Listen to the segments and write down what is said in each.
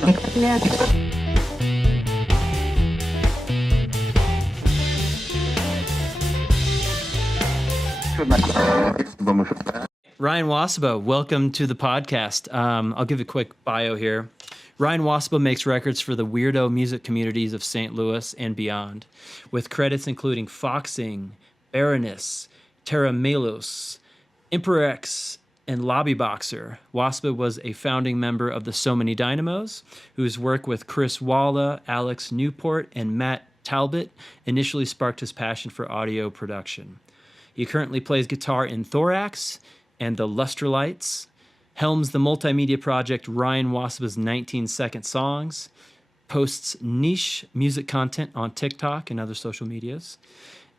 Ryan Wasoba, welcome to the podcast. I'll give a quick bio here. Ryan Wasoba makes records for the weirdo music communities of St. Louis and beyond, with credits including Foxing, Baroness, Terra Melos, Emperor X, and Lobby Boxer. Wasoba was a founding member of the So Many Dynamos, whose work with Chris Walla, Alex Newport, and Matt Talbot initially sparked his passion for audio production. He currently plays guitar in Thorax and the Lustralights, helms the multimedia project Ryan Wasoba's 19-second songs, posts niche music content on TikTok and other social medias,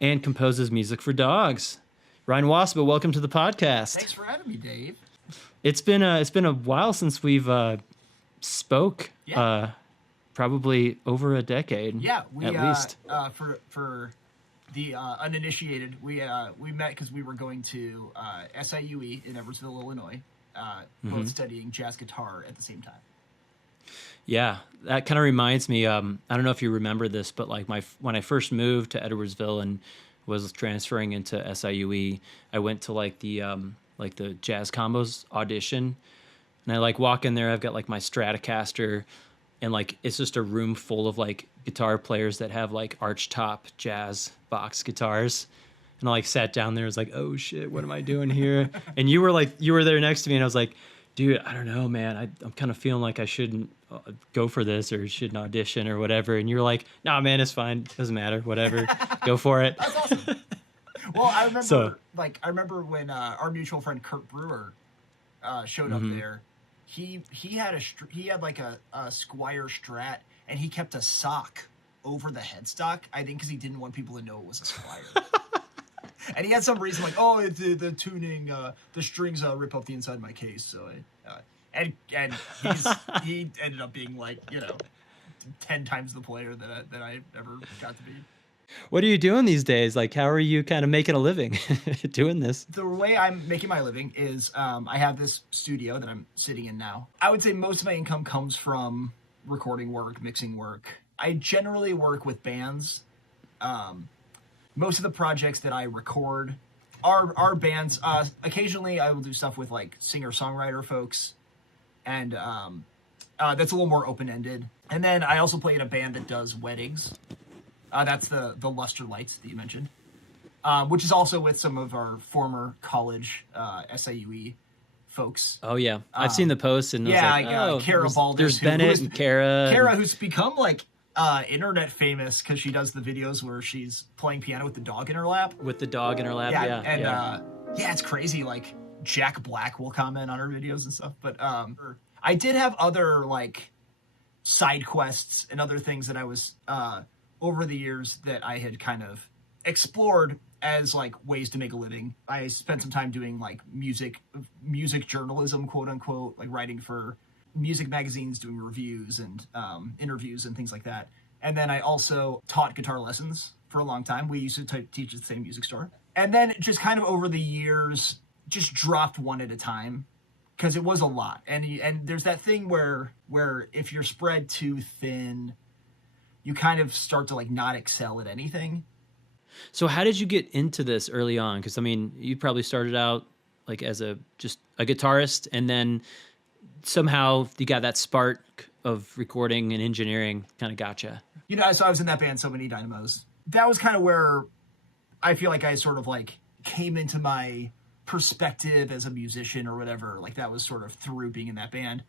and composes music for dogs. Ryan Wasoba, welcome to the podcast. Thanks for having me, Dave. It's been a while since we've spoke. Yeah. Probably over a decade. Yeah, we at least. For the uninitiated, we met because we were going to SIUE in Edwardsville, Illinois, both studying jazz guitar at the same time. Yeah, that kind of reminds me. I don't know if you remember this, but like when I first moved to Edwardsville and was transferring into SIUE, I went to like the Jazz Combos audition, and I like walk in there. I've got like my Stratocaster, and like it's just a room full of like guitar players that have like arch top jazz box guitars. And I like sat down there. I was like, oh shit, what am I doing here? And you were there next to me, and I was like, dude, I don't know, man. I'm kind of feeling like I shouldn't go for this or shouldn't audition or whatever. And you're like, nah, man, it's fine. Doesn't matter. Whatever. Go for it. That's awesome. Well, I remember when our mutual friend Kurt Brewer showed up there. He had like a Squier Strat, and he kept a sock over the headstock. I think because he didn't want people to know it was a Squier. And he had some reason like, oh, the tuning, the strings rip up the inside of my case. So and he ended up being like 10 times the player that I ever got to be. What are you doing these days? Like, how are you kind of making a living doing this? The way I'm making my living is I have this studio that I'm sitting in now. I would say most of my income comes from recording work, mixing work. I generally work with bands. Most of the projects that I record are bands. Occasionally, I will do stuff with like singer-songwriter folks, and that's a little more open-ended. And then I also play in a band that does weddings. That's the Luster Lights that you mentioned, which is also with some of our former college SIUE folks. Oh yeah, I've seen the posts, and Kara Baldus. There's Bennett and Kara. Kara, who's become like internet famous because she does the videos where she's playing piano with the dog in her lap. Yeah, it's crazy. Like Jack Black will comment on her videos and stuff. But I did have other like side quests and other things that I was over the years that I had kind of explored as like ways to make a living. I spent some time doing like music journalism, quote unquote, like writing for music magazines, doing reviews and interviews and things like that. And then I also taught guitar lessons for a long time. We used to teach at the same music store. And then just kind of over the years, just dropped one at a time because it was a lot. And there's that thing where if you're spread too thin, you kind of start to like not excel at anything. So how did you get into this early on? Because I mean, you probably started out like as just a guitarist, and then somehow you got that spark of recording and engineering kind of gotcha. So I was in that band, So Many Dynamos. That was kind of where I feel like I sort of like came into my perspective as a musician or whatever. Like that was sort of through being in that band.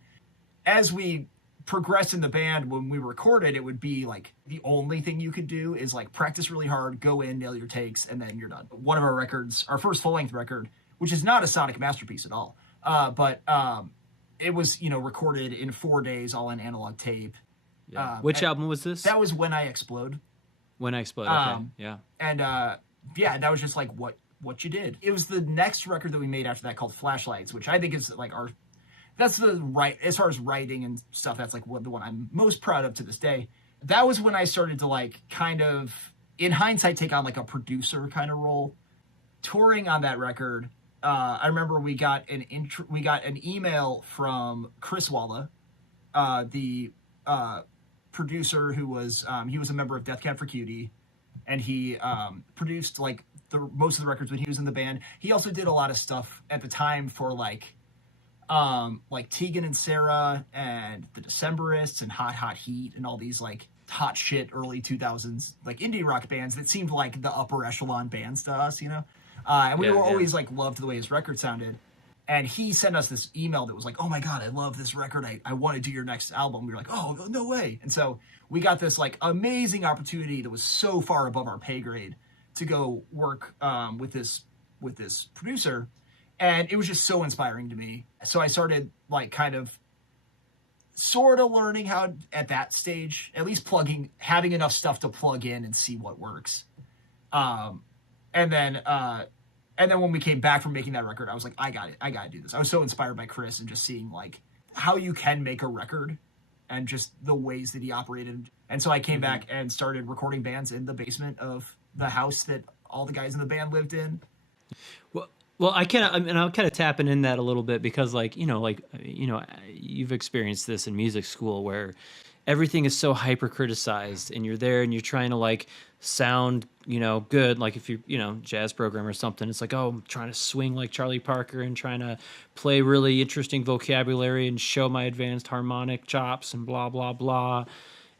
As we progressed in the band, when we recorded, it would be like the only thing you could do is like practice really hard, go in, nail your takes, and then you're done. One of our records, our first full-length record, which is not a sonic masterpiece at all, but it was, recorded in 4 days, all on analog tape. Yeah. Which album was this? That was When I Explode. When I Explode, okay, yeah. And that was just like what you did. It was the next record that we made after that called Flashlights, which I think is like that's the right, as far as writing and stuff, that's like the one I'm most proud of to this day. That was when I started to like kind of, in hindsight, take on like a producer kind of role. Touring on that record, I remember we got an email from Chris Walla, the producer who was he was a member of Death Cab for Cutie, and he produced like most of the records when he was in the band. He also did a lot of stuff at the time for like Tegan and Sarah and the Decemberists and Hot Hot Heat and all these like hot shit early 2000s like indie rock bands that seemed like the upper echelon bands to us, you know. And we were always like loved the way his record sounded. And he sent us this email that was like, oh my God, I love this record. I want to do your next album. We were like, oh, no way. And so we got this like amazing opportunity that was so far above our pay grade to go work with this producer. And it was just so inspiring to me. So I started like kind of sort of learning how at that stage, at least having enough stuff to plug in and see what works. And then when we came back from making that record, I was like, I got to do this. I was so inspired by Chris and just seeing like how you can make a record and just the ways that he operated. And so I came back and started recording bands in the basement of the house that all the guys in the band lived in. Well, I'll kind of tapping in that a little bit because you've experienced this in music school where everything is so hyper criticized and you're there and you're trying to like sound, good. Like if you're, jazz program or something, it's like, oh, I'm trying to swing like Charlie Parker and trying to play really interesting vocabulary and show my advanced harmonic chops and blah, blah, blah.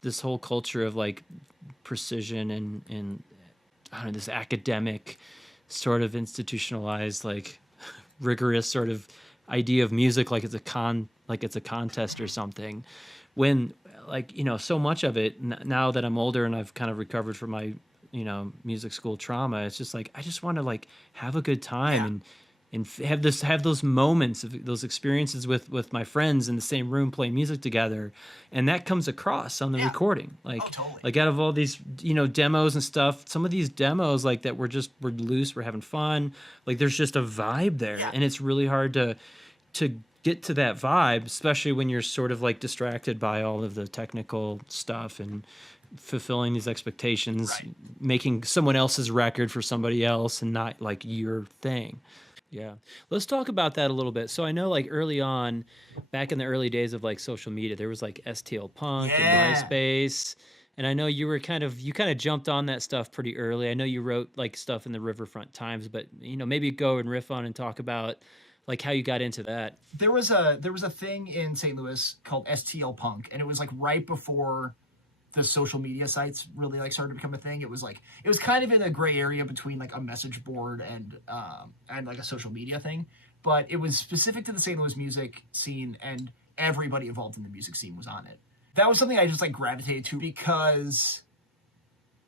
This whole culture of like precision and I don't know, this academic sort of institutionalized, like rigorous sort of idea of music, like it's a contest or something. When so much of it now that I'm older and I've kind of recovered from my, music school trauma, it's just like, I just want to like have a good time and have those moments of those experiences with my friends in the same room playing music together. And that comes across on the recording. Like, totally. Like out of all these, demos and stuff, some of these demos like that we're loose, we're having fun. Like there's just a vibe there. Yeah. And it's really hard to get to that vibe, especially when you're sort of like distracted by all of the technical stuff and fulfilling these expectations, making someone else's record for somebody else and not like your thing. Yeah. Let's talk about that a little bit. So I know like early on, back in the early days of like social media, there was like STL Punk and MySpace. And I know you kind of jumped on that stuff pretty early. I know you wrote like stuff in the Riverfront Times, but maybe go and riff on and talk about like how you got into that. There was a thing in St. Louis called STL Punk, and it was like right before the social media sites really like started to become a thing. It was kind of in a gray area between like a message board and like a social media thing, but it was specific to the St. Louis music scene, and everybody involved in the music scene was on it. That was something I just like gravitated to because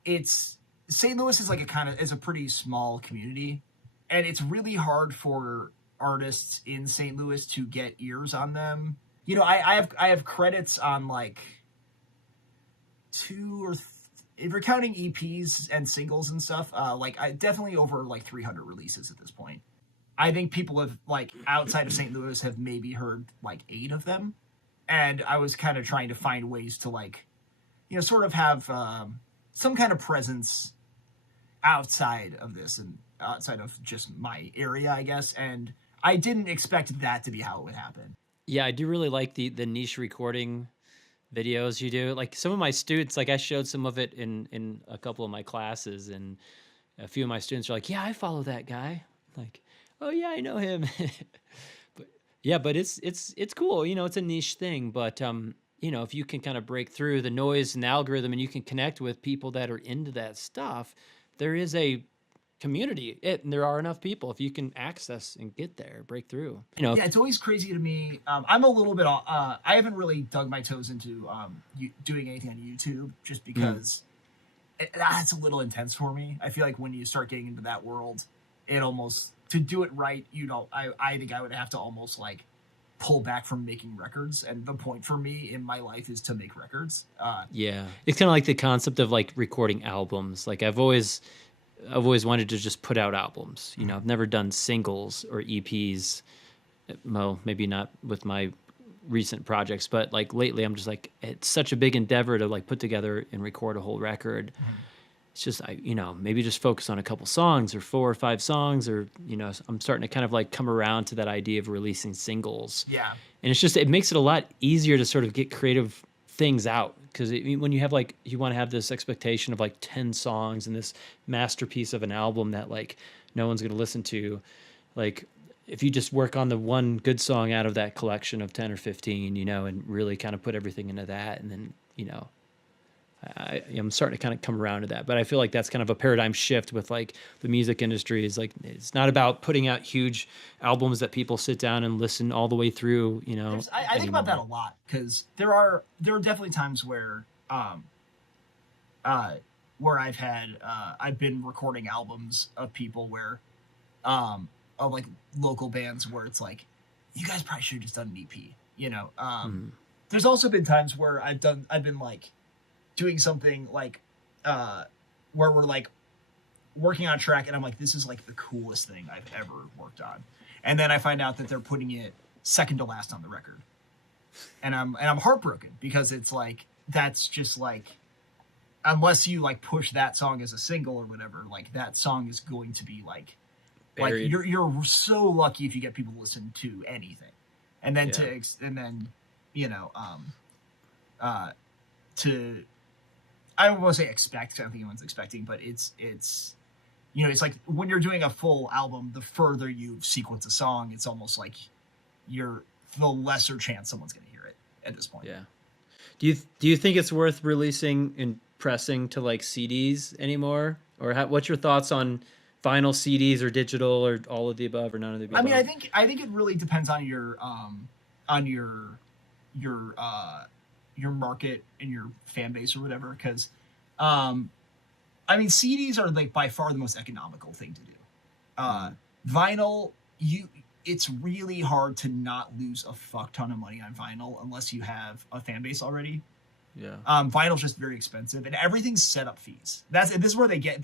St. Louis is like a pretty small community, and it's really hard for artists in St. Louis to get ears on them. I have credits on like if you're counting EPs and singles and stuff, I definitely over like 300 releases at this point. I think people have like outside of St. Louis have maybe heard like 8 of them. And I was kind of trying to find ways to like, sort of have some kind of presence outside of this and outside of just my area, I guess. And I didn't expect that to be how it would happen. Yeah, I do really like the niche recording videos you do. Like some of my students, like I showed some of it in a couple of my classes, and a few of my students are like, yeah, I follow that guy. Like, oh yeah, I know him. but it's cool. It's a niche thing, but if you can kind of break through the noise and the algorithm and you can connect with people that are into that stuff, there is a community. And there are enough people if you can access and get there, break through. Yeah, it's always crazy to me. I'm a little bit. I haven't really dug my toes into doing anything on YouTube, just because that's a little intense for me. I feel like when you start getting into that world, it almost to do it right. I think I would have to almost like pull back from making records, and the point for me in my life is to make records. It's kind of like the concept of like recording albums. Like I've always wanted to just put out albums. I've never done singles or EPs. Well, maybe not with my recent projects, but like lately I'm just like, it's such a big endeavor to like put together and record a whole record. It's just, maybe just focus on a couple songs or 4 or 5 songs, or, I'm starting to kind of like come around to that idea of releasing singles. Yeah. And it's just, it makes it a lot easier to sort of get creative things out, because when you have like, you want to have this expectation of like 10 songs and this masterpiece of an album that like no one's going to listen to, like if you just work on the one good song out of that collection of 10 or 15, you know, and really kind of put everything into that, and then, you know, I'm starting to kind of come around to that, but I feel like that's kind of a paradigm shift with like the music industry. Is like, it's not about putting out huge albums that people sit down and listen all the way through, you know. I think about that a lot, because there are definitely times where I've had I've been recording albums of people where of like local bands where it's like, you guys probably should have just done an EP, you know. There's also been times where I've been like doing something like where we're like working on a track and I'm like, this is like the coolest thing I've ever worked on, and then I find out that they're putting it second to last on the record, and I'm heartbroken, because it's like, that's just like, unless you like push that song as a single or whatever, like that song is going to be like buried. Like you're so lucky if you get people to listen to anything, and then and then you know to, I don't want to say expect, because I don't think anyone's expecting, but it's you know, it's like when you're doing a full album, the further you sequence a song, it's almost like you're the lesser chance someone's going to hear it at this point. Yeah. Do you think it's worth releasing and pressing to like CDs anymore, or what's your thoughts on vinyl, CDs, or digital, or all of the above, or none of the above? I mean, I think it really depends on your market and your fan base or whatever, because I mean, CDs are like by far the most economical thing to do. Vinyl, it's really hard to not lose a fuck ton of money on vinyl unless you have a fan base already. Yeah. Vinyl's just very expensive, and everything's setup fees. This is where they get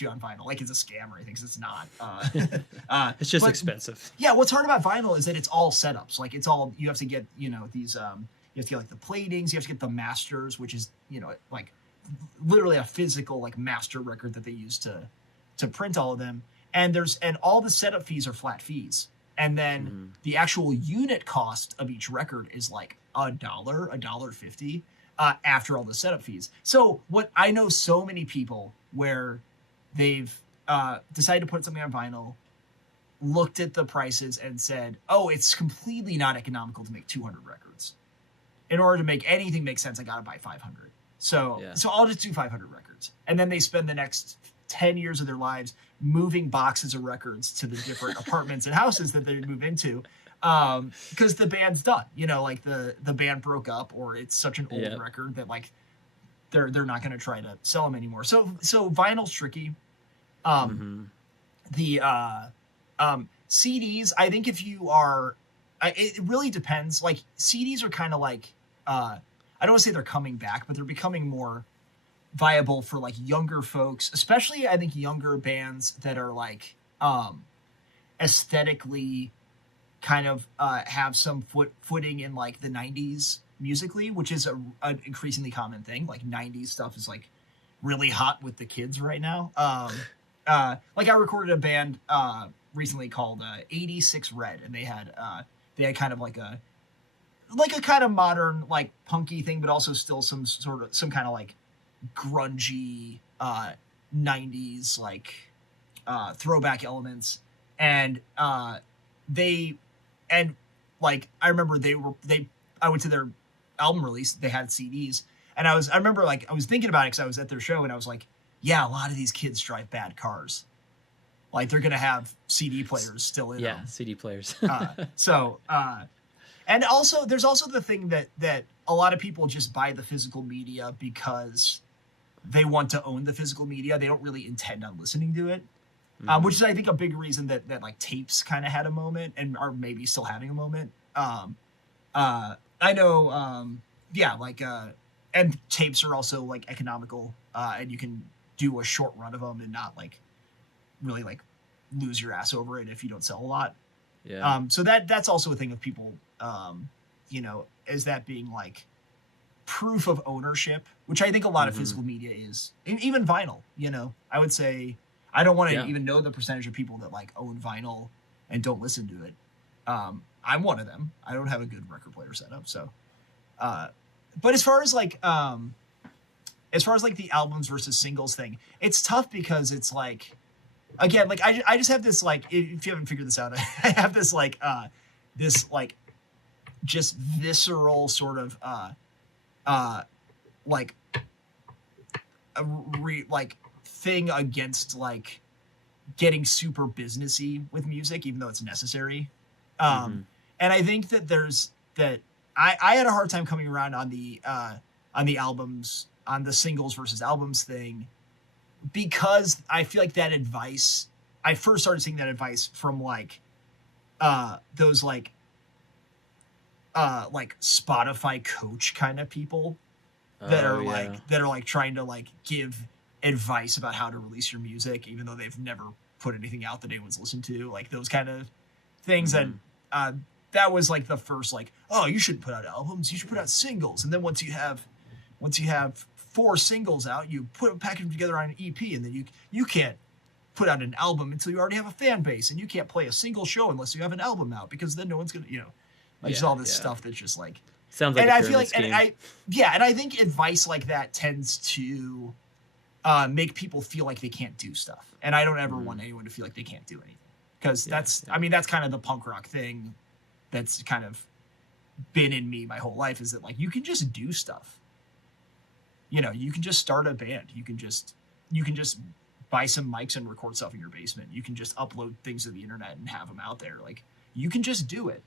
you on vinyl. Like, it's a scam or anything, 'cause it's not. It's just expensive. Yeah, what's hard about vinyl is that it's all setups. Like, it's all, you have to get, you know, these you have to get like the platings, you have to get the masters, which is, you know, like literally a physical like master record that they use to print all of them. And all the setup fees are flat fees. And then the actual unit cost of each record is like $1.50 after all the setup fees. So what I know, so many people where they've decided to put something on vinyl, looked at the prices and said, oh, it's completely not economical to make 200 records. In order to make anything make sense, I got to buy 500. So I'll just do 500 records. And then they spend the next 10 years of their lives moving boxes of records to the different apartments and houses that they move into, because the band's done. You know, like the band broke up, or it's such an old record that like they're not going to try to sell them anymore. So vinyl's tricky. The CDs, I think if you are, it really depends. Like, CDs are kind of like, I don't want to say they're coming back, but they're becoming more viable for like younger folks, especially I think younger bands that are like aesthetically kind of have some footing in like the 90s musically, which is an increasingly common thing. Like 90s stuff is like really hot with the kids right now. Like I recorded a band recently called 86 Red, and they had kind of like a kind of modern like punky thing, but also still some kind of like grungy 90s like throwback elements. And I remember I went to their album release, they had CDs, and I remember like I was thinking about it because I was at their show, and I was like, yeah, a lot of these kids drive bad cars. Like, they're gonna have CD players still in them. Yeah, CD players. And also there's also the thing that a lot of people just buy the physical media because they want to own the physical media. They don't really intend on listening to it. Which is, I think, a big reason that like tapes kind of had a moment and are maybe still having a moment. I know, and tapes are also like economical, and you can do a short run of them and not like really like lose your ass over it if you don't sell a lot. Yeah. So that's also a thing of people, is that being like proof of ownership, which I think a lot of physical media is, even vinyl. I would say, I don't want to even know the percentage of people that like own vinyl and don't listen to it. I'm one of them. I don't have a good record player setup, so but as far as like the albums versus singles thing, it's tough because it's like, again, like I just have this, like, if you haven't figured this out, I have this like just visceral sort of like thing against like getting super businessy with music, even though it's necessary. And I think that I had a hard time coming around on the albums, on the singles versus albums thing, because I feel like that advice, I first started seeing that advice from like those like Spotify coach kind of people that are like trying to like give advice about how to release your music, even though they've never put anything out that anyone's listened to, like those kind of things. And that was like the first, like, oh, you shouldn't put out albums, you should put out singles. And then once you have 4 singles out, you package them together on an EP, and then you can't put out an album until you already have a fan base, and you can't play a single show unless you have an album out, because then no one's gonna, just all this stuff that's just like, sounds like, and a I feel like, scheme. and I think advice like that tends to make people feel like they can't do stuff, and I don't ever want anyone to feel like they can't do anything, because that's kind of the punk rock thing that's kind of been in me my whole life, is that like, you can just do stuff. You can just start a band. You can just buy some mics and record stuff in your basement. You can just upload things to the internet and have them out there. Like, you can just do it.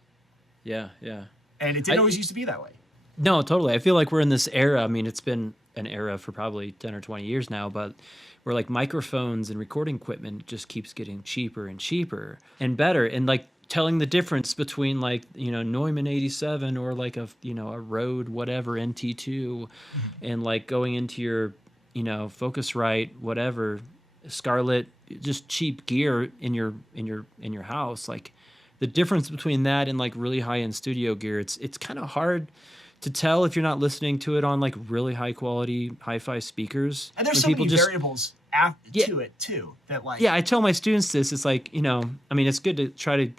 Yeah, yeah. And it didn't always used to be that way. No, totally. I feel like we're in this era. I mean, it's been an era for probably 10 or 20 years now, but where like microphones and recording equipment just keeps getting cheaper and cheaper and better. And like telling the difference between like, Neumann 87 or like a Rode whatever NT2 and like going into your, Focusrite, whatever, Scarlett, just cheap gear in your house. Like the difference between that and like really high end studio gear, it's kind of hard to tell if you're not listening to it on like really high quality hi-fi speakers. And there's so many variables to it too, that like, I tell my students this, it's like, it's good to try to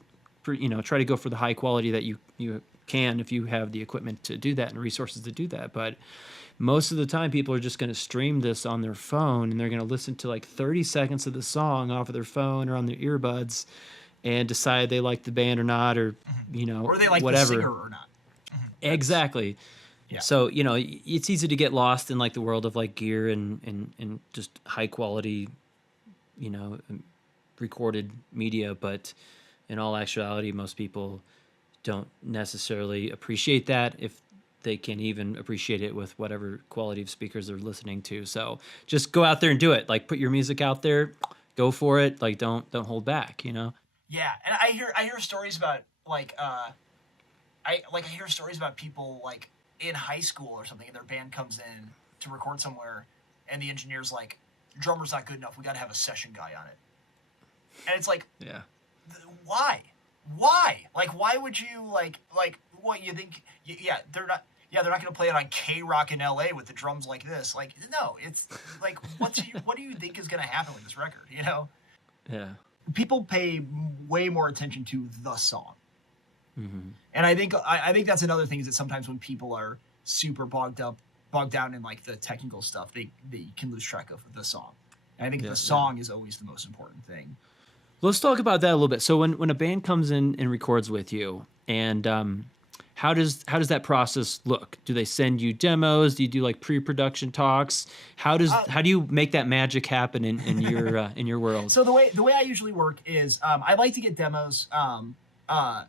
go for the high quality that you can, if you have the equipment to do that and resources to do that. But most of the time people are just going to stream this on their phone, and they're going to listen to like 30 seconds of the song off of their phone or on their earbuds and decide they like the band or not, or, or they like whatever. the singer or not. Exactly. Yeah. So, it's easy to get lost in like the world of like gear and just high quality, recorded media. But in all actuality, most people don't necessarily appreciate that, if they can even appreciate it with whatever quality of speakers they're listening to. So just go out there and do it. Like, put your music out there, go for it. Like, don't hold back, Yeah. And I hear stories about like, I hear stories about people like in high school or something, and their band comes in to record somewhere, and the engineer's like, your drummer's not good enough, we got to have a session guy on it. And it's like, yeah, why? Like, why would you like what you think? Yeah, they're not going to play it on K-Rock in LA with the drums like this. Like, no, it's like, what do you think is going to happen with this record? Yeah. People pay way more attention to the song. Mm-hmm. And I think that's another thing, is that sometimes when people are super bogged down in like the technical stuff, they can lose track of the song. And I think the song is always the most important thing. Let's talk about that a little bit. So when a band comes in and records with you, and how does that process look? Do they send you demos? Do you do like pre-production talks? How do you make that magic happen in your in your world? So the way I usually work is I like to get demos. And I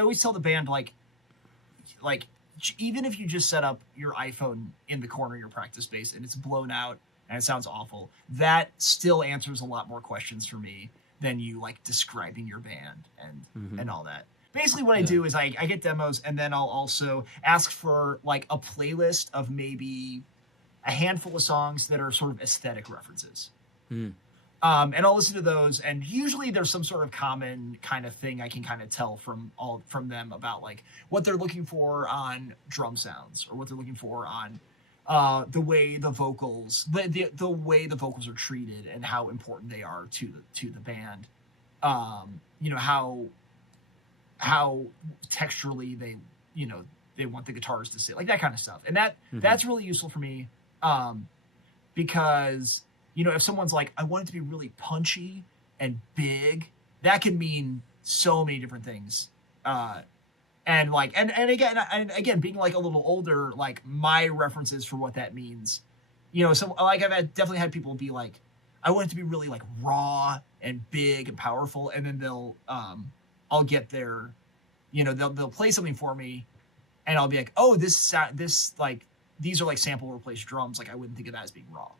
always tell the band, like even if you just set up your iPhone in the corner of your practice space and it's blown out and it sounds awful, that still answers a lot more questions for me than you like describing your band and all that. Basically what I do is I get demos, and then I'll also ask for like a playlist of maybe a handful of songs that are sort of aesthetic references. And I'll listen to those, and usually there's some sort of common kind of thing I can kind of tell from them about like what they're looking for on drum sounds, or what they're looking for on the way the vocals are treated, and how important they are to the band. How texturally they they want the guitarist to sit, like that kind of stuff. And that's really useful for me, because, you know, if someone's like, I want it to be really punchy and big, that can mean so many different things. And again, being like a little older, like my references for what that means, you know, so like definitely had people be like, I want it to be really like raw and big and powerful. And then I'll get their, you know, they'll play something for me and I'll be like, oh, this like, these are like sample replaced drums. Like I wouldn't think of that as being raw.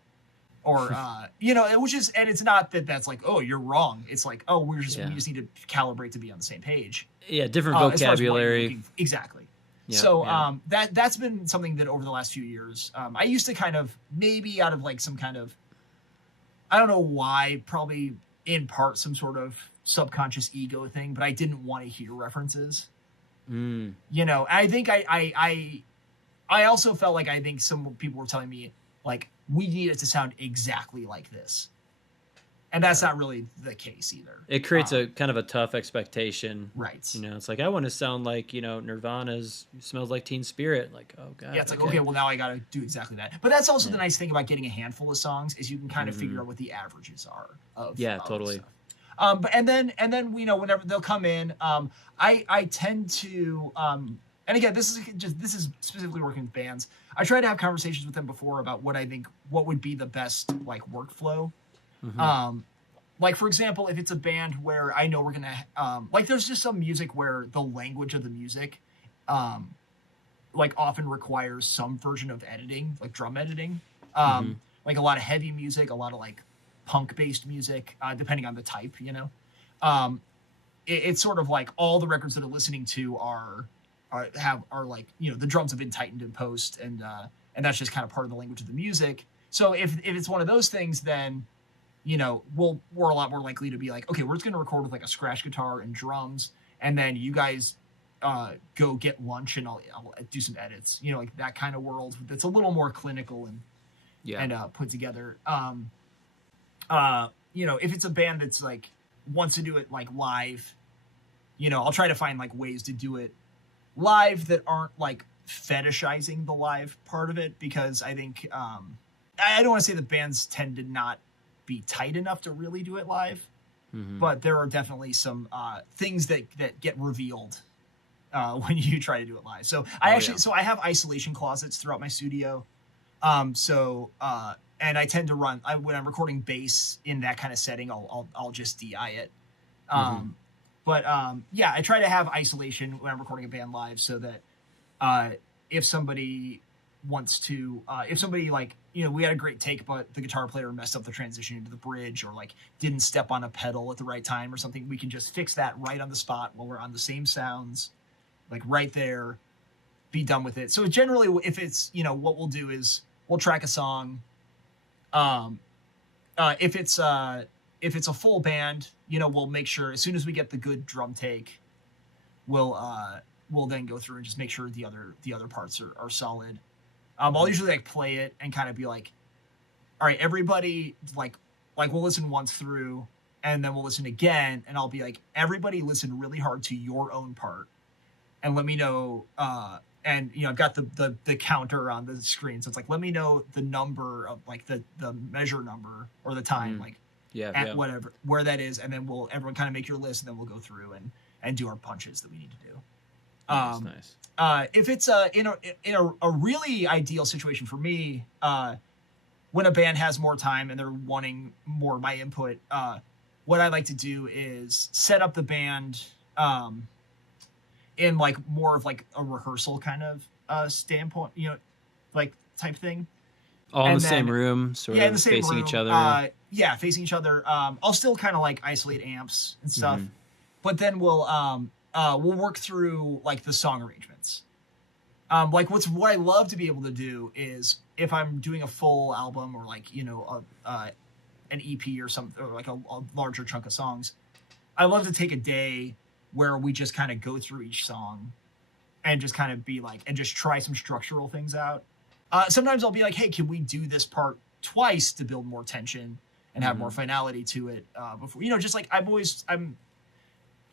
Or, you know, which is, and it's not that that's like, oh, you're wrong. It's like, oh, we just need to calibrate to be on the same page. Yeah. Different vocabulary. Exactly. Yeah, so, that's been something that over the last few years, I used to kind of, maybe out of like some kind of, I don't know why, probably in part some sort of subconscious ego thing, but I didn't want to hear references. You know, I think I also felt like, I think some people were telling me like, we need it to sound exactly like this. And that's not really the case either. It creates a kind of a tough expectation. Right. You know, it's like, I want to sound like, you know, Nirvana's Smells Like Teen Spirit. Like, oh God. Yeah, it's like, okay, well now I got to do exactly that. But that's also the nice thing about getting a handful of songs is you can kind of figure out what the averages are of totally. Stuff. But and then you know, whenever they'll come in, I tend to and again, this is specifically working with bands. I try to have conversations with them before about what I think what would be the best like workflow. Like for example, if it's a band where I know we're gonna like, there's just some music where the language of the music, like often requires some version of editing, like drum editing. Like a lot of heavy music, a lot of like punk-based music, depending on the type, you know. It's sort of like all the records that I'm listening to are like, you know, the drums have been tightened in post, and that's just kind of part of the language of the music. So if it's one of those things, then, you know, we're a lot more likely to be like, okay, we're just going to record with like a scratch guitar and drums, and then you guys go get lunch and I'll do some edits, you know, like that kind of world that's a little more clinical and put together. You know, if it's a band that's like wants to do it like live, you know, I'll try to find like ways to do it live that aren't like fetishizing the live part of it, because I think I don't want to say that bands tend to not be tight enough to really do it live, but there are definitely some things that get revealed when you try to do it live. So so I have isolation closets throughout my studio. And I tend to run when I'm recording bass in that kind of setting, I'll just DI it. Yeah, I try to have isolation when I'm recording a band live, so that if somebody wants to, if somebody like, you know, we had a great take, but the guitar player messed up the transition into the bridge, or like didn't step on a pedal at the right time or something, we can just fix that right on the spot while we're on the same sounds, like right there, be done with it. So generally, if it's, you know, what we'll do is we'll track a song. If it's a full band, you know, we'll make sure as soon as we get the good drum take, we'll then go through and just make sure the other parts are solid. I'll usually like play it and kind of be like, all right, everybody, like we'll listen once through and then we'll listen again, and I'll be like, everybody listen really hard to your own part and let me know, and, you know, I've got the counter on the screen. So it's like, let me know the number of like the measure number or the time, like whatever, where that is. And then everyone kind of make your list, and then we'll go through and do our punches that we need to do. Nice. If it's in a really ideal situation for me, when a band has more time and they're wanting more of my input, what I like to do is set up the band, in like more of like a rehearsal kind of standpoint, you know, like type thing. All in the same room, sort of facing each other. Facing each other. I'll still kind of like isolate amps and stuff, but then we'll work through like the song arrangements. Like what I love to be able to do is if I'm doing a full album or like, you know, an EP or something, or like a larger chunk of songs, I love to take a day where we just kind of go through each song and just kind of be like, and just try some structural things out. Sometimes I'll be like, hey, can we do this part twice to build more tension and have more finality to it? Before, you know, just like I'm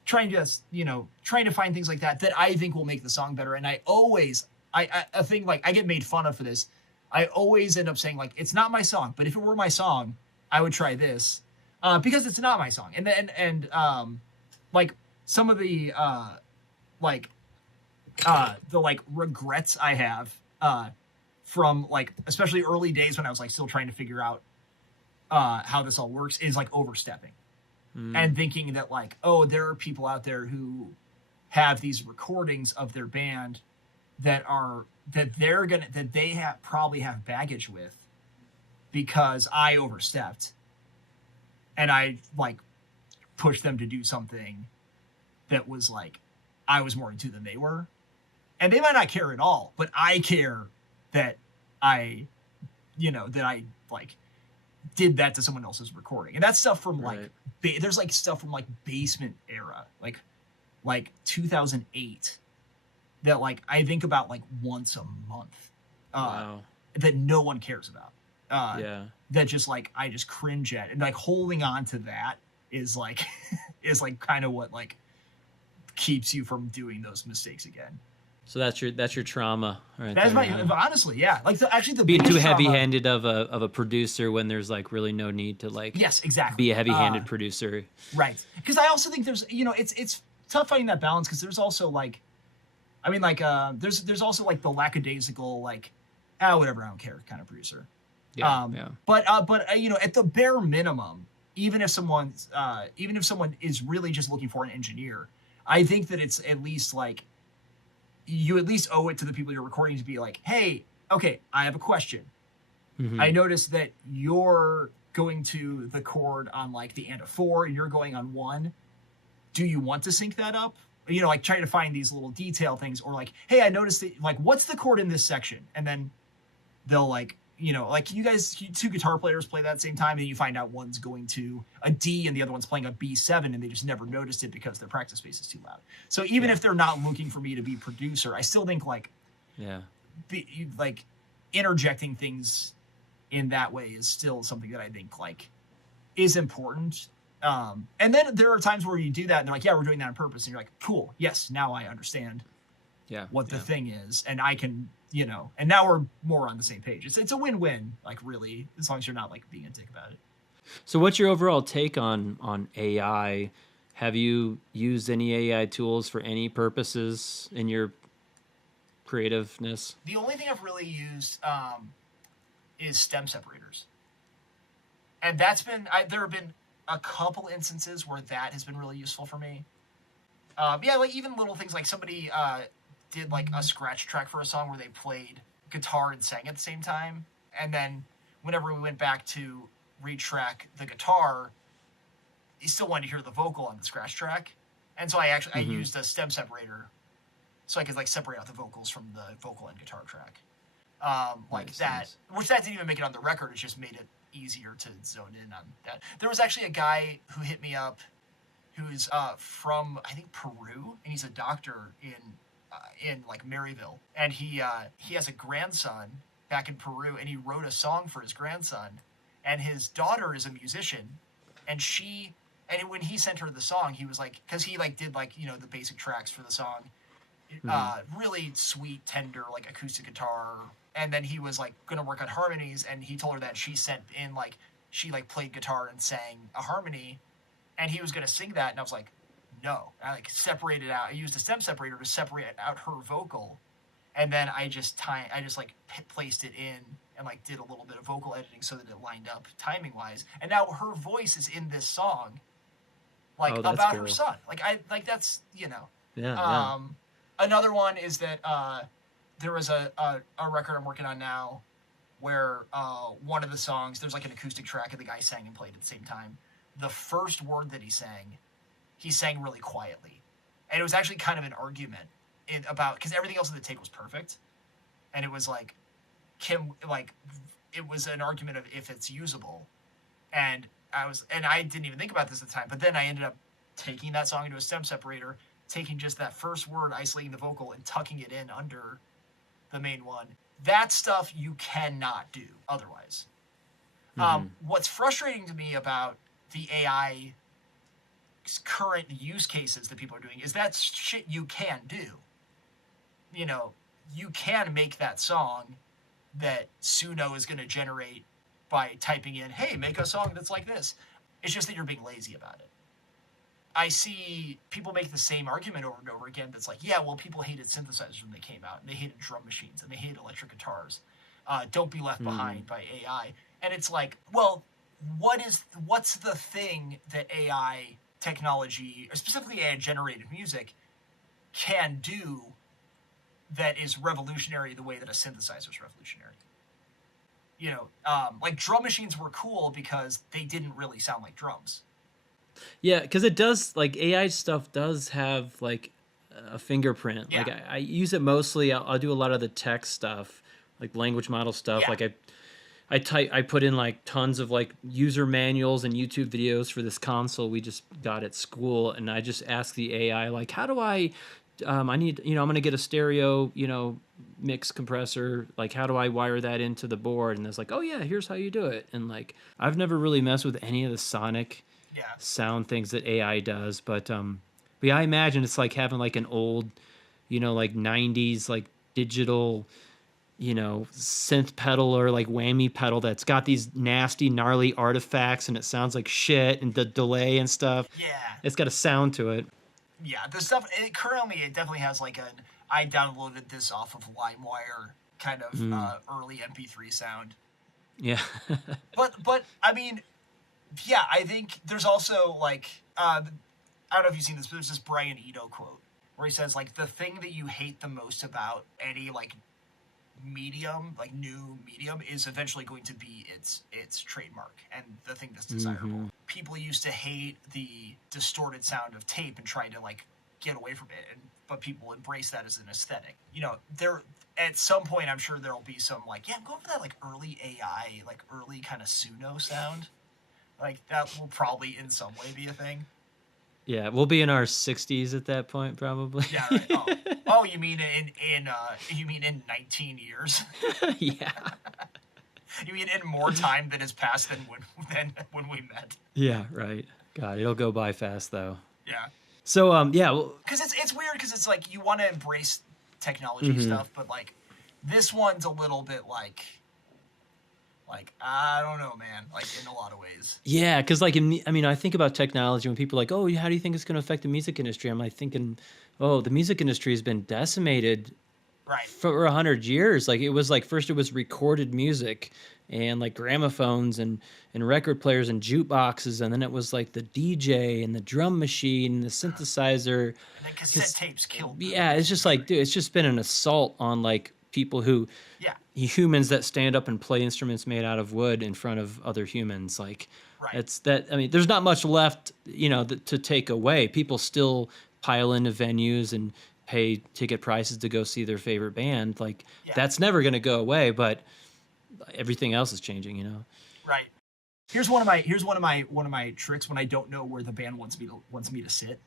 trying to find things like that I think will make the song better. And I always, I think like I get made fun of for this. I always end up saying like, it's not my song, but if it were my song, I would try this, because it's not my song. And like some of the regrets I have, from like, especially early days when I was like still trying to figure out, how this all works, is like overstepping and thinking that like, oh, there are people out there who have these recordings of their band that they probably have baggage with because I overstepped and I like pushed them to do something that was like, I was more into than they were. And they might not care at all, but I care that I like did that to someone else's recording. And that's stuff from like, there's like stuff from like Basement era, like 2008 that like I think about like once a month, that no one cares about. That just like, I just cringe at, and like holding on to that is like, is like kind of what like keeps you from doing those mistakes again. So that's your trauma, right? That's honestly, yeah. Like the being too heavy-handed of a producer when there's like really no need to like be a heavy-handed producer, right? Because I also think there's it's tough finding that balance, because there's also like, I mean like there's also like the lackadaisical like whatever, I don't care kind of producer. But at the bare minimum, even if someone is really just looking for an engineer, I think that it's at least like, you at least owe it to the people you're recording to be like, hey, okay, I have a question. I noticed that you're going to the chord on like the and of 4, and you're going on 1. Do you want to sync that up? Like trying to find these little detail things, or like, hey, I noticed that, like, what's the chord in this section? And then they'll like, like you 2 guitar players play that at the same time, and you find out one's going to a D and the other one's playing a B7, and they just never noticed it because their practice space is too loud. So even if they're not looking for me to be producer, I still think like, like interjecting things in that way is still something that I think like is important. And then there are times where you do that and they're like, yeah, we're doing that on purpose. And you're like, cool. Yes. Now I understand what the thing is. And I can, and now we're more on the same page. It's a win-win, like really, as long as you're not like being a dick about it. So what's your overall take on AI? Have you used any AI tools for any purposes in your creativeness? The only thing I've really used is stem separators. And that's been, there have been a couple instances where that has been really useful for me. Like even little things like somebody did like a scratch track for a song where they played guitar and sang at the same time. And then whenever we went back to retrack the guitar, you still wanted to hear the vocal on the scratch track. And so I used a stem separator so I could like separate out the vocals from the vocal and guitar track. Which that didn't even make it on the record. It just made it easier to zone in on that. There was actually a guy who hit me up who's from, I think, Peru, and he's a doctor in like Maryville, and he has a grandson back in Peru, and he wrote a song for his grandson, and his daughter is a musician, and when he sent her the song, he was like, because he like did like the basic tracks for the song, really sweet, tender, like acoustic guitar, and then he was like gonna work on harmonies, and he told her that she sent in like, she like played guitar and sang a harmony, and he was gonna sing that, and I was like, no. I like separated out. I used a stem separator to separate out her vocal, and then I just like placed it in and like did a little bit of vocal editing so that it lined up timing wise. And now her voice is in this song, like about her son. Like that's Another one is that there was a record I'm working on now where one of the songs, there's like an acoustic track and the guy sang and played at the same time. The first word that he sang really quietly. And it was actually kind of an argument because everything else in the take was perfect. And it was like, it was an argument of if it's usable. And I didn't even think about this at the time, but then I ended up taking that song into a stem separator, taking just that first word, isolating the vocal, and tucking it in under the main one. That stuff you cannot do otherwise. What's frustrating to me about the AI current use cases that people are doing is that shit you can do. You know, you can make that song that Suno is going to generate by typing in, hey, make a song that's like this. It's just that you're being lazy about it. I see people make the same argument over and over again that's like, yeah, well, people hated synthesizers when they came out, and they hated drum machines, and they hated electric guitars. Don't be left behind by AI. And it's like, well, what's the thing that AI technology, or specifically AI-generated music, can do that is revolutionary the way that a synthesizer is revolutionary? You know, like drum machines were cool because they didn't really sound like drums. Yeah, because it does, like, AI stuff does have, like, a fingerprint. Yeah. Like, I use it mostly, I'll do a lot of the text stuff, like language model stuff. Yeah. Like, I put in, like, tons of, like, user manuals and YouTube videos for this console we just got at school, and I just ask the AI, like, how do I need, you know, I'm going to get a stereo, you know, mix compressor. Like, how do I wire that into the board? And it's like, oh, yeah, here's how you do it. And, like, I've never really messed with any of the sonic sound things that AI does, but yeah, I imagine it's like having like an old, you know, like 90s like digital, you know, synth pedal or like whammy pedal that's got these nasty gnarly artifacts and it sounds like shit and the delay and stuff. Yeah, it's got a sound to it. Yeah, the stuff currently it definitely has like I downloaded this off of LimeWire kind of early MP3 sound. Yeah. but I mean, yeah, I think there's also, like, I don't know if you've seen this, but there's this Brian Eno quote where he says, like, the thing that you hate the most about any, like, medium, like, new medium, is eventually going to be its trademark and the thing that's desirable. People used to hate the distorted sound of tape and try to, like, get away from it, but people embrace that as an aesthetic. You know, at some point, I'm sure there'll be some, like, yeah, I'm going for that, like, early AI, like, early kind of Suno sound. Like, that will probably in some way be a thing. Yeah, we'll be in our 60s at that point, probably. Yeah, right. Oh, you mean in 19 years? Yeah. You mean in more time than has passed than when we met? Yeah, right. God, it'll go by fast though. Yeah. So yeah, well, because it's weird because it's like you want to embrace technology stuff, but like this one's a little bit like I don't know, man. Like in a lot of ways. Yeah, because like I think about technology when people are like, oh, how do you think it's going to affect the music industry? I'm like thinking, oh, the music industry has been decimated, right, for 100 years. Like it was like first it was recorded music and like gramophones and record players and jukeboxes, and then it was like the DJ and the drum machine and the synthesizer. And then cassette tapes killed. Yeah, it's just like, dude, it's just been an assault on like people who, humans that stand up and play instruments made out of wood in front of other humans. Like, it's that. I mean, there's not much left, to take away. People still pile into venues and pay ticket prices to go see their favorite band. Like, that's never going to go away. But everything else is changing. Right. Here's one of my tricks when I don't know where the band wants me to sit.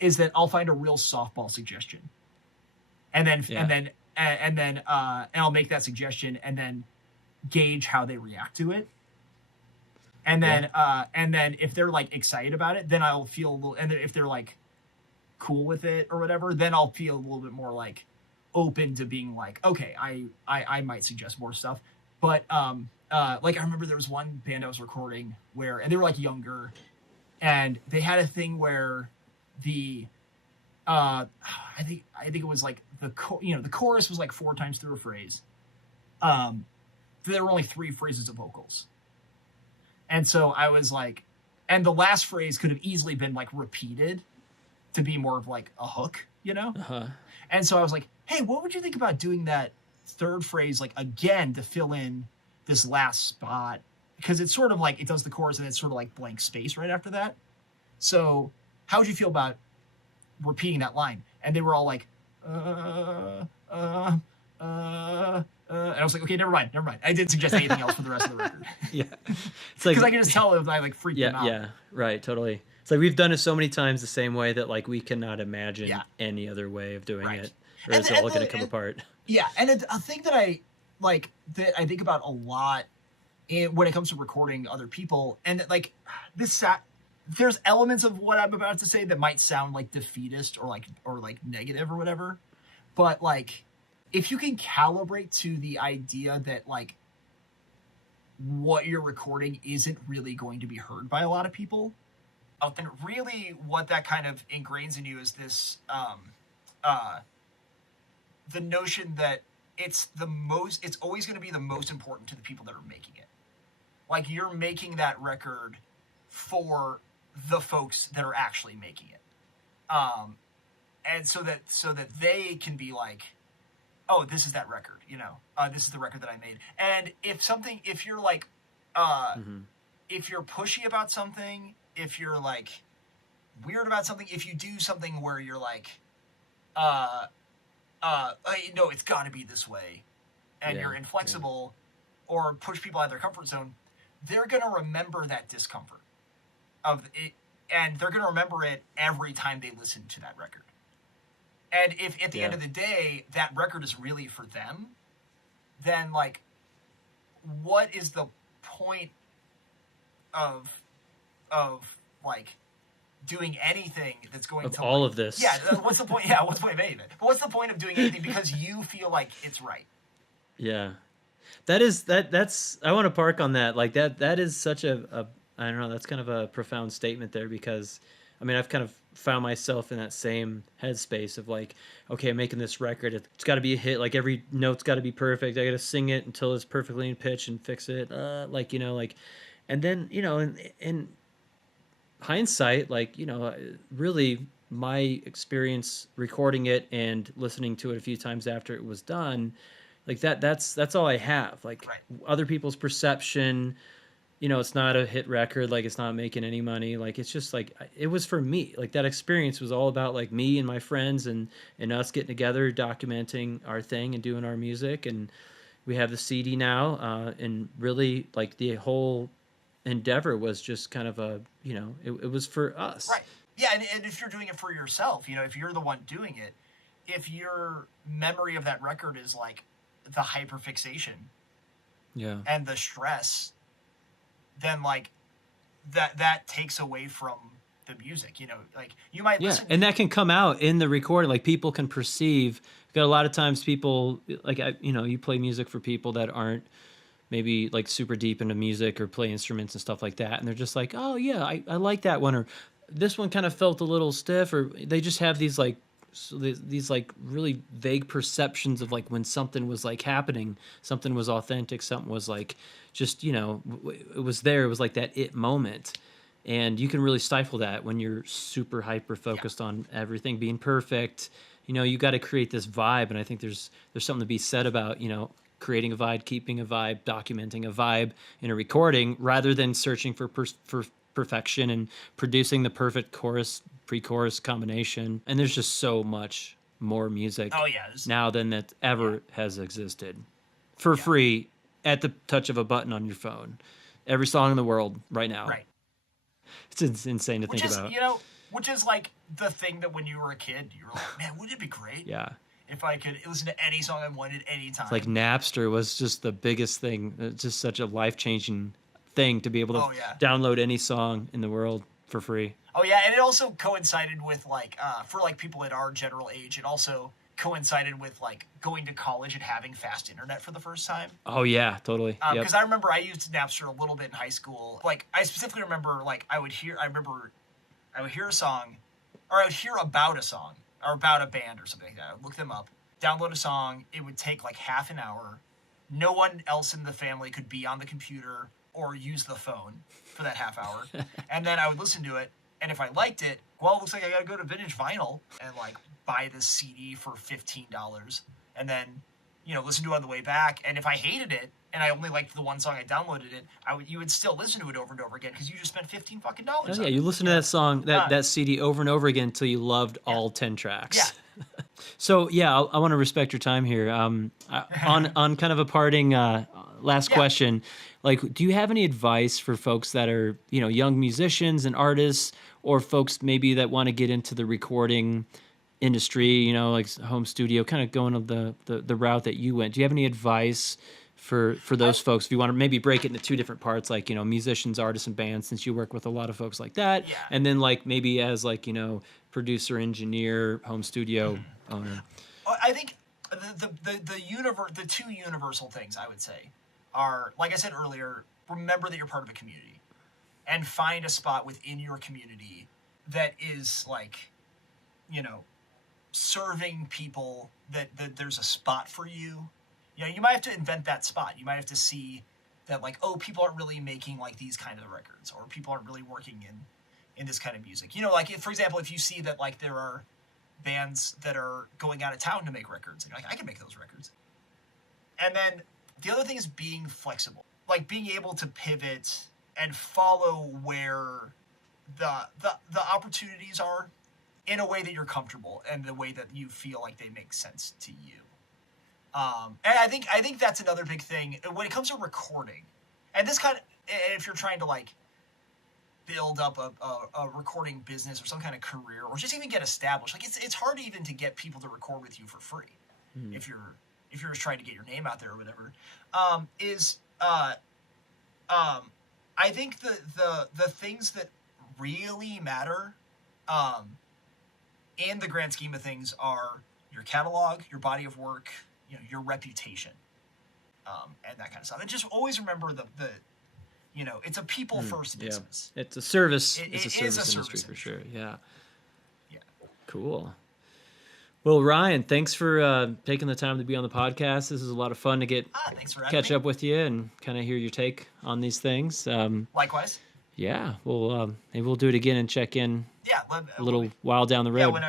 Is that I'll find a real softball suggestion, and I'll make that suggestion and then gauge how they react to it. And then if they're like excited about it, then I'll feel a little, and then if they're like cool with it or whatever, then I'll feel a little bit more like open to being like, okay, I might suggest more stuff. But like I remember there was one band I was recording and they were like younger, and they had a thing where I think it was like the chorus was like 4 times through a phrase. There were only 3 phrases of vocals. And so I was like, and the last phrase could have easily been like repeated to be more of like a hook, Uh-huh. And so I was like, hey, what would you think about doing that 3rd phrase like again to fill in this last spot? Because it's sort of like it does the chorus and it's sort of like blank space right after that. So how would you feel about repeating that line? And they were all like, and I was like, okay, never mind. I didn't suggest anything else for the rest of the record. Yeah. It's like, because I can just tell if I like freaked them out. Yeah, right, totally. It's like we've done it so many times the same way that like we cannot imagine any other way of doing it, or it's all going to come apart. Yeah, and a thing that I like that I think about a lot when it comes to recording other people, and like this there's elements of what I'm about to say that might sound like defeatist or like negative or whatever, but like if you can calibrate to the idea that like what you're recording isn't really going to be heard by a lot of people, then really what that kind of ingrains in you is this the notion that it's always going to be the most important to the people that are making it. Like you're making that record for the folks that are actually making it. And so that they can be like, oh, this is that record, you know, this is the record that I made. And if you're like, if you're pushy about something, if you're like weird about something, if you do something where you're like, no, it's got to be this way, and you're inflexible, or push people out of their comfort zone, they're going to remember that discomfort of it, and they're going to remember it every time they listen to that record. And if at the end of the day that record is really for them, then like, what is the point of like doing anything that's going to all of this? Yeah, what's the point? Yeah, what's the point of any of it? But what's the point of doing anything because you feel like it's right? Yeah, that's I want to park on that. Like that is such a I don't know. That's kind of a profound statement there, because I mean I've kind of found myself in that same headspace of like, okay, I'm making this record. It's got to be a hit. Like every note's got to be perfect. I got to sing it until it's perfectly in pitch and fix it. Like, you know, like, and then, you know, in hindsight, like, you know, really my experience recording it and listening to it a few times after it was done, like that's all I have. Like other people's perception, you know, it's not a hit record, like it's not making any money, like it's just like it was for me. Like that experience was all about like me and my friends and us getting together, documenting our thing and doing our music. And we have the CD now, and really like the whole endeavor was just kind of a, you know, it was for us. Right. Yeah, and if you're doing it for yourself, you know, if you're the one doing it, if your memory of that record is like the hyperfixation and the stress, then like that takes away from the music, you know, like you might listen and that can come out in the recording. Like people can perceive, got a lot of times people like, you know, you play music for people that aren't maybe like super deep into music or play instruments and stuff like that, and they're just like, oh yeah, I like that one, or this one kind of felt a little stiff, or they just have these like these like really vague perceptions of like when something was like happening, something was authentic, something was like just, you know, it was there, it was like that it moment. And you can really stifle that when you're super hyper focused on everything being perfect. You know, you got to create this vibe, and I think there's something to be said about, you know, creating a vibe, keeping a vibe, documenting a vibe in a recording, rather than searching for perfection and producing the perfect chorus pre-chorus combination. And there's just so much more music now than that ever has existed for free at the touch of a button on your phone. Every song in the world right now. Right. It's insane to think about. You know, which is like the thing that when you were a kid, you were like, man, wouldn't it be great? Yeah. If I could listen to any song I wanted anytime. It's like Napster was just the biggest thing. It's just such a life-changing thing to be able to download any song in the world for free. Oh yeah, and it also coincided with like for like people at our general age, it also coincided with like going to college and having fast internet for the first time. Oh yeah, totally. Because I remember I used Napster a little bit in high school. Like I specifically remember like I would hear a song, or I would hear about a song or about a band or something like that. I would look them up, download a song. It would take like half an hour. No one else in the family could be on the computer or use the phone for that half hour. And then I would listen to it. And if I liked it, well, it looks like I got to go to Vintage Vinyl and like buy this CD for $15 and then, you know, listen to it on the way back. And if I hated it and I only liked the one song I downloaded it, you would still listen to it over and over again because you just spent $15 fucking dollars. Oh, yeah, you listen to that song, that CD over and over again until you loved all 10 tracks. Yeah. So yeah, I want to respect your time here. On kind of a parting last question, like, do you have any advice for folks that are, you know, young musicians and artists, or folks maybe that want to get into the recording industry, you know, like home studio, kind of going of the route that you went? Do you have any advice for those folks, if you want to maybe break it into two different parts, like, you know, musicians, artists, and bands, since you work with a lot of folks like that, and then like maybe as like, you know, producer, engineer, home studio owner. I think the two universal things I would say are, like I said earlier, remember that you're part of a community, and find a spot within your community that is like, you know, serving people, that there's a spot for you. You know, you might have to invent that spot. You might have to see that, like, oh, people aren't really making like these kind of records, or people aren't really working in this kind of music. You know, like, for example, if you see that like there are bands that are going out of town to make records, and you're like, I can make those records. And then the other thing is being flexible, like being able to pivot and follow where the opportunities are in a way that you're comfortable, and the way that you feel like they make sense to you. And I think that's another big thing when it comes to recording. And this kind of, if you're trying to like build up a recording business or some kind of career, or just even get established, like it's hard even to get people to record with you for free, if you're just trying to get your name out there or whatever. I think the things that really matter, in the grand scheme of things, are your catalog, your body of work, you know, your reputation, and that kind of stuff. And just always remember the you know, it's a people first business. It's a service. It's a service industry for sure. Yeah. Yeah. Cool. Well, Ryan, thanks for taking the time to be on the podcast. This is a lot of fun to get catch up with you and kind of hear your take on these things. Likewise. Yeah. Well, maybe we'll do it again and check in. Yeah, a little while down the road. Yeah, when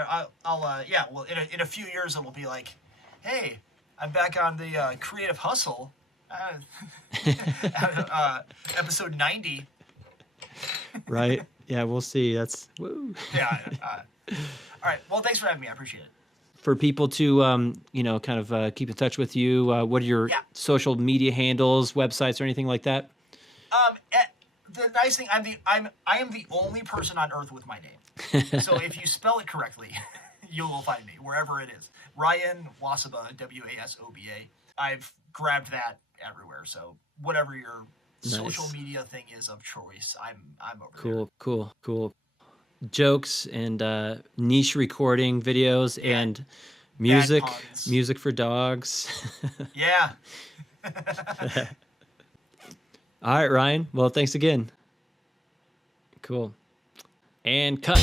well, in a few years it'll be like, hey, I'm back on the Creative Hustle, episode 90. Right. Yeah, we'll see. That's woo. Yeah. All right. Well, thanks for having me. I appreciate it. For people to, you know, kind of keep in touch with you, what are your social media handles, websites, or anything like that? The nice thing, I am the only person on earth with my name. So if you spell it correctly, you will find me wherever it is. Ryan Wasoba, Wasoba. I've grabbed that everywhere. So whatever your social media thing is of choice, I'm over there. Cool. Jokes and niche recording videos and music for dogs. Yeah. All right, Ryan. Well, thanks again. Cool. And cut.